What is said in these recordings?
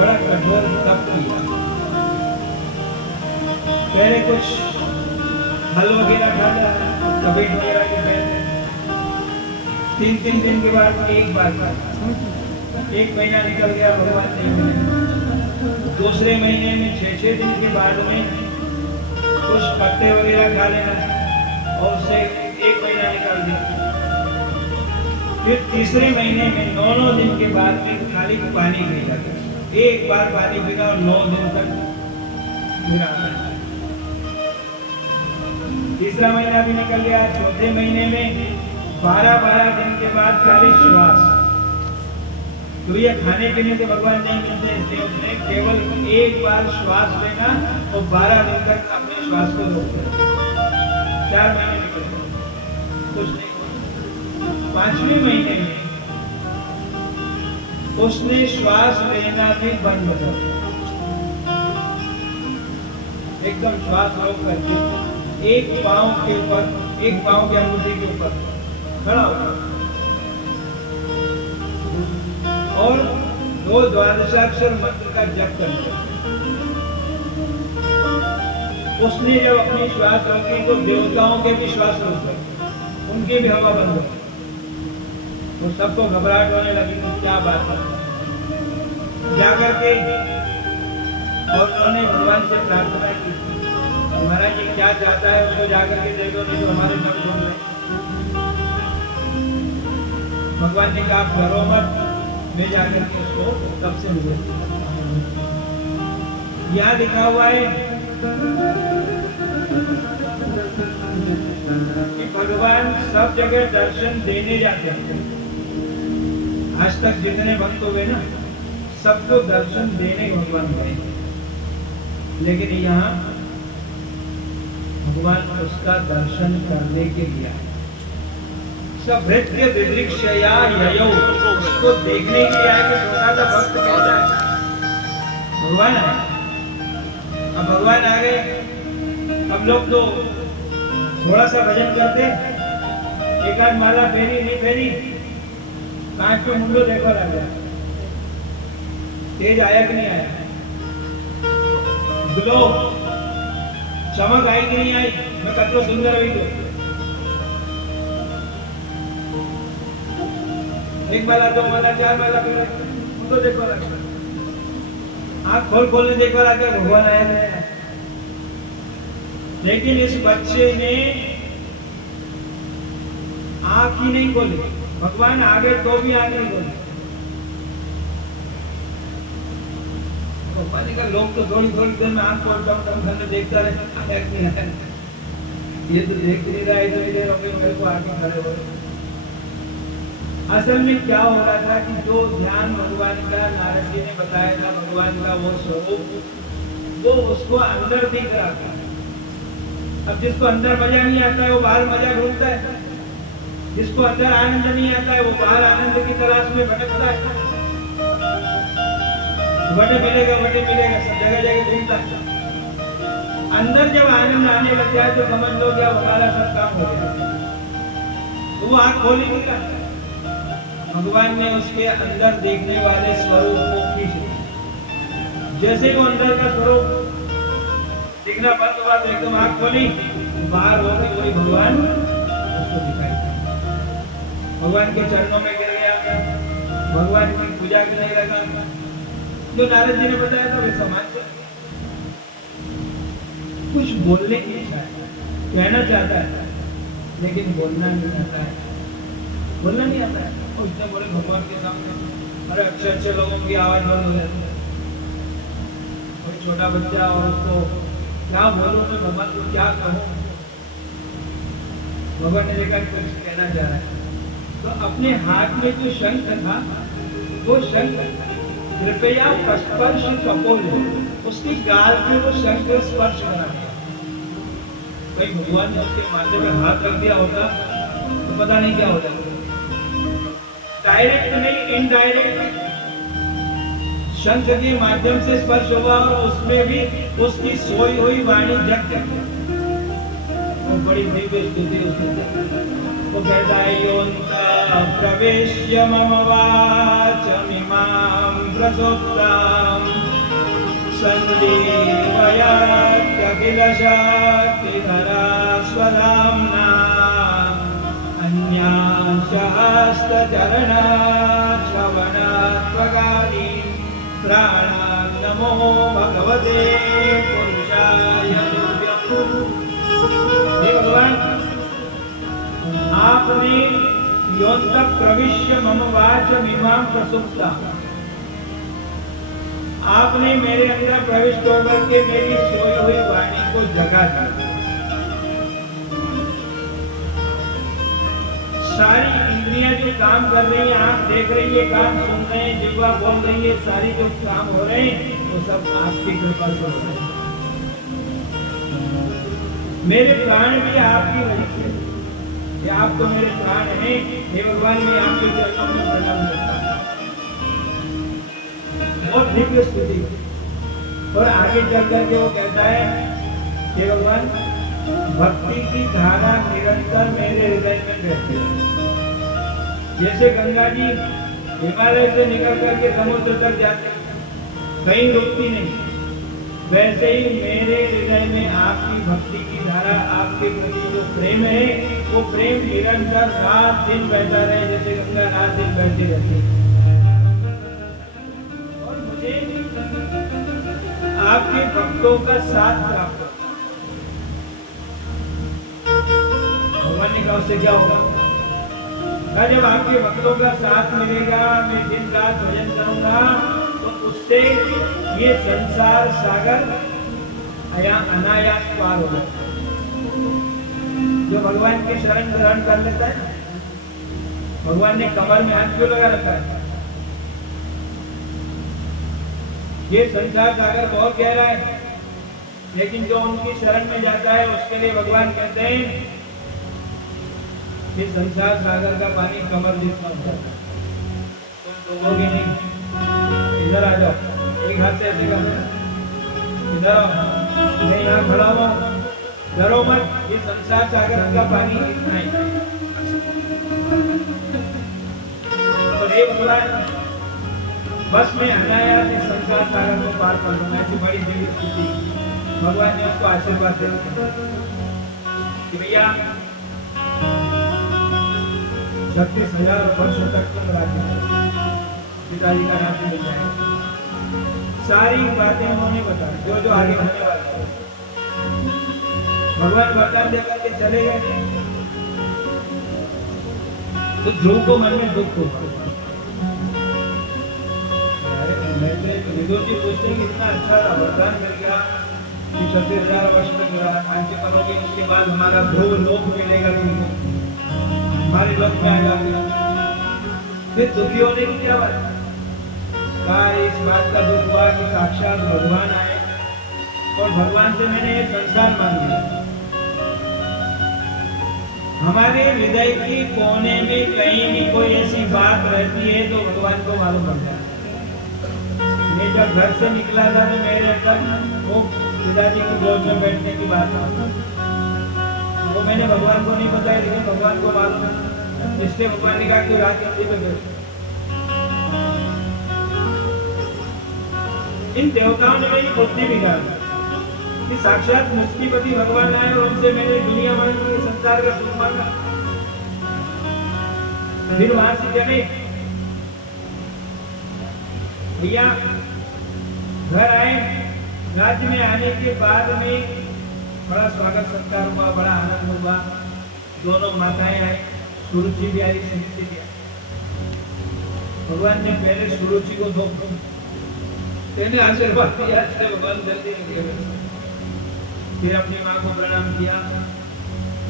बड़ा कठोर तप किया। पहले कुछ फल वगैरह खाया, कबीर वगैरह के पहले 3 दिन के बाद एक बार खाया। 1 महीना निकल गया, भगवान नहीं मिले। दूसरे महीने में 6 दिन के बाद में कुछ पत्ते वगैरह खा लेना और उससे 1 महीना निकाल दिया। फिर तीसरे महीने में 9 दिन के बाद में खाली पानी पीना, एक बार पानी पीना और 9 दिन तक विराम। तीसरा महीना भी निकल गया। चौथे महीने में 12 दिन के बाद खाली श्वास। तो ये खाने पीने से भगवान नहीं मिलते, इसलिए उसने केवल एक बार श्वास लेना और 12 दिन तक अपने श्वास को रोकना। 4 महीने निकल गए, कुछ नहीं। 5वें महीने में उसने श्वास लेना भी बंद कर दिया, एकदम श्वास रोक करके एक पांव के ऊपर, एक पांव के अंगूठे के ऊपर खड़ा होगा और 2 द्वादशाक्षर मंत्र का जप करते। उसने जब अपनी श्वास रोकी तो देवताओं के भी श्वास रोक गए, उनकी भी हवा बंद हो गई। तो सबको घबराहट होने लगी कि क्या बात है। जाकर के और उन्होंने भगवान से प्रार्थना की, महाराज जी क्या चाहता है उसको जाकर के देखो, नहीं तो हमारे सब सुन रहे। भगवान ने कहा डरो मत, मैं जाकर के उसको तब से मिले। यहाँ लिखा हुआ है कि भगवान सब जगह दर्शन देने जाते हैं। आज तक जितने भक्त हुए ना, सबको दर्शन देने भगवान गए, लेकिन यहाँ भगवान उसका दर्शन करने के लिए सभृत्य विवृक्षया ययौ, उसको देखने के लिए आए कि छोटा सा भक्त कैसा है। भगवान है, अब भगवान आ गए। हम लोग तो थोड़ा सा भजन करते, एक आध माला फेरी नहीं फेरी, कांच पे मुंडो देखो राजा, तेज आया कि नहीं आया, ग्लो चमक आई कि नहीं आई, मैं कतलो सुंदर हुई। तो एक माला, 2 माला, 4 माला फिर मुंडो देखो राजा, आँख खोल ने देखो राजा, भगवान आया नहीं आया। लेकिन इस बच्चे ने आँख ही नहीं खोली, भगवान आगे तो भी आँख नहीं खोली। पानी का लोग तो थोड़ी देर में आँख खोलता हूँ, घर में देखता रहे आया कि नहीं आया। ये तो देख नहीं रहा है, तो इधर हो गए, मेरे को आगे खड़े हो गए। असल में क्या हो रहा था कि जो ध्यान भगवान का नारद जी ने बताया था, भगवान का वो स्वरूप, वो उसको अंदर दिख रहा था। अब जिसको अंदर मजा नहीं आता है वो बाहर मजा ढूंढता है, जिसको अंदर आनंद नहीं आता है वो बाहर आनंद की तलाश में भटकता है। वटे मिलेगा, सब जगह जगह घूमता है। अंदर जब आनंद आने लग जाए तो समझ लो कि अब हमारा सब काम हो गया। तो वो आँख खोली नहीं करता, भगवान ने उसके अंदर देखने वाले स्वरूप को खींच लिया। जैसे वो अंदर का स्वरूप दिखना बंद हुआ तो एकदम आँख खोली, बाहर होकर वही भगवान उसको दिखाई दिया। भगवान के चरणों में गिर गया, भगवान की पूजा करने लगा। जो नारद जी ने बताया था वे समाज से कुछ बोलने की इच्छा है, कहना चाहता है, लेकिन बोलना नहीं आता है, बोलना नहीं आता है। और इतने बोले भगवान के सामने, अरे अच्छे लोगों की आवाज बंद हो जाती है। कोई छोटा बच्चा और उसको क्या बोलूं, मैं भगवान को क्या कहूं। भगवान ने देखा कुछ कहना चाह रहा है, तो अपने हाथ में जो शंख था, वो शंख कृपया स्पर्श कपोल, उसकी गाल पे वो शंख स्पर्श करा दिया। भाई भगवान ने उसके माथे में हाथ रख दिया होता तो पता नहीं क्या होता। डायरेक्ट नहीं, इनडायरेक्ट शंख के माध्यम से स्पर्श हुआ और उसमें भी उसकी सोई हुई वाणी जग गई। वो बड़ी दिव्य स्तुति उसने। वो कहता है योन्ता प्रवेश्य मम वाचमिमां प्रसोक्तां सञ्जीवयात्यखिलशक्तिधरा स्वधाम्ना अन्यांशहस्तचरणाश्रवणात्मकानि प्राणान् नमो भगवते पुरुषाय तुभ्यम्। हे भगवान, आपने योऽन्तः प्रविश्य मम वाचमिमां प्रसुप्ता, आपने मेरे अंदर प्रविष्ट होकर के मेरी सोई हुई वाणी को जगा दिया। सारी इंद्रियां जो काम कर रही हैं, आंख देख रही है, कान सुन रहे हैं, जिह्वा बोल रही है, सारी जो काम हो रहे हैं वो सब आपकी कृपा से हो रहे हैं। मेरे प्राण भी आपकी वजह से, ये आप तो मेरे प्राण हैं। हे भगवान, मैं आपके चरणों में प्रणाम करता हूं। बहुत दिव्य स्तुति। और आगे चल करके वो कहता है कि भगवान, भक्ति की धारा निरंतर मेरे हृदय में बहती है। जैसे गंगा जी हिमालय से निकल करके समुद्र तक जाती है, कहीं रुकती नहीं, वैसे ही मेरे हृदय में आपकी भक्ति की धारा, आपके प्रति जो प्रेम है, वो प्रेम निरंतर रात दिन बहता रहे, जैसे गंगा रात दिन बहती रहती है। और मुझे आपके भक्तों का साथ प्राप्त, भगवान ने कहा उससे क्या होगा? कहा जब आपके भक्तों का साथ मिलेगा, मैं दिन रात भजन करूंगा, तो उससे ये संसार सागर अनायास पार होगा। जो भगवान के शरण ग्रहण कर लेता है, भगवान ने कमर में हाथ क्यों लगा रखा है? ये संसार सागर बहुत गहरा है, लेकिन जो उनकी शरण में जाता है उसके लिए भगवान कहते हैं कि संसार सागर का पानी कमर जितना होता है, तुम डूबोगे नहीं। इधर आ जाओ, एक हाथ से ऐसे कर, इधर आओ, मैं यहाँ खड़ा हूँ, डरो मत, ये संसार सागर का पानी इतना ही। तो एक भगवान, बस मैं अनायास इस संसार सागर को पार कर लूंगा। ऐसी बड़ी दिव्य स्थिति भगवान ने उसको आशीर्वाद दिया कि भैया 36,000 वर्षों तक तुम राज्य पिताजी का राज्य मिल जाएगा। सारी बातें उन्होंने बताई, जो जो आगे होने वाला है। भगवान वरदान देकर के चले गए, तो ध्रुव को मन में दुख हुआ। विदुर जी पूछते हैं कि इतना अच्छा वरदान मिल गया कि 36,000 वर्ष तक राज्य करोगे, उसके बाद हमारा ध्रुव लोक मिलेगा तुमको, हमारे लोक में आ जाओगे। फिर दुखी होने की क्या बात? कहा इस बात का दुख हुआ कि साक्षात भगवान आए और भगवान से मैंने ये संसार मांग लिया। हमारे हृदय के कोने में कहीं भी कोई ऐसी बात रहती है तो भगवान को मालूम पड़ता है। मैं जब घर से निकला था तो मेरे अंदर वो पिताजी की गोद में बैठने की बात था, वो मैंने भगवान को नहीं बताया, लेकिन भगवान को मालूम है। इसलिए भगवान ने कहा कि रात नदी में बैठ। इन देवताओं ने मेरी बुद्धि बिगाड़ी कि साक्षात मुक्तिपति भगवान आए और उनसे मैंने दुनिया भर के संसार का सुख मांगा। फिर वहां से चले भैया, घर आए, राज्य में आने के बाद में बड़ा स्वागत सत्कार हुआ, बड़ा आनंद हुआ। दोनों माताएं आई, सुरुचि भी आई, समिति भी आई। भगवान ने पहले सुरुचि को दो आशीर्वाद दिया, भगवान जल्दी निकले। फिर अपनी माँ को प्रणाम किया।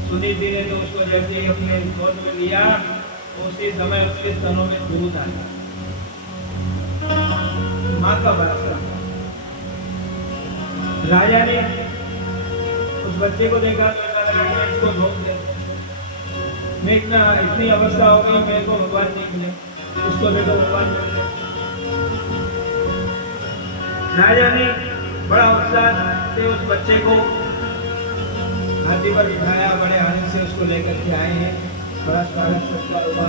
सुनीति ने तो उसको जैसे ही अपने गोद में लिया, उसी समय उसके स्तनों में दूध आया, माँ का बरसा। राजा ने उस बच्चे को देखा तो लगा कि इसको भोग दे, मैं इतनी अवस्था हो गई, मेरे को भगवान नहीं मिले, उसको देखो भगवान मिल गए। राजा ने बड़ा उत्साह से उस बच्चे को हाथी पर बिठाया, बड़े आनंद से उसको लेकर के आए हैं। बड़ा स्वागत सत्कार हुआ।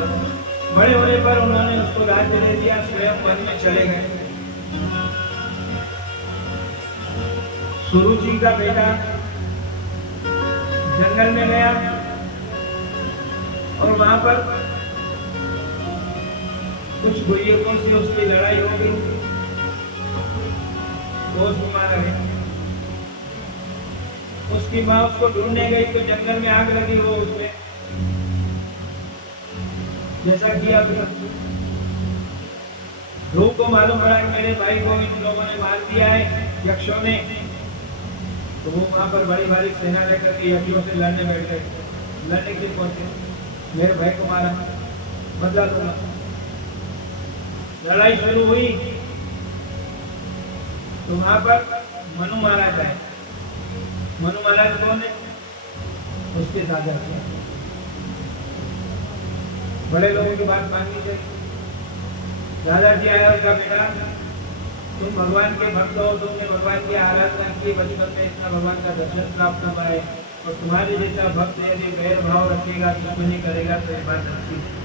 बड़े होने पर उन्होंने उसको राज्य दे दिया, स्वयं वन में चले गए। सुरुचि का बेटा जंगल में गया और वहां पर कुछ बुजुर्गों से उसकी लड़ाई हो गई, तो उसमें मारा गया। उसकी माँ उसको ढूंढने गई तो जंगल में आग लगी, वो उसमें जैसा किया ध्रुव को मालूम पड़ा कि मेरे भाई को इन लोगों ने मार दिया है यक्षों ने, तो वो वहां पर बड़ी भारी सेना लेकर के यक्षों से लड़ने बैठ गए। लड़ने के लिए पहुंचे, मेरे भाई को मारा, बदला लूंगा। लड़ाई शुरू हुई तो वहां पर मनु महाराज आए। मनु महाराज कौन है? उसके दादा थे। बड़े लोगों की बात माननी चाहिए। दादाजी आया और कहा, बेटा तुम भगवान के भक्त हो, तुमने भगवान की आराधना की, बचपन में इतना भगवान का दर्शन प्राप्त हुआ है, और तुम्हारे जैसा भक्त यदि वैर भाव रखेगा, दुश्मनी करेगा तो ये बात अच्छी है।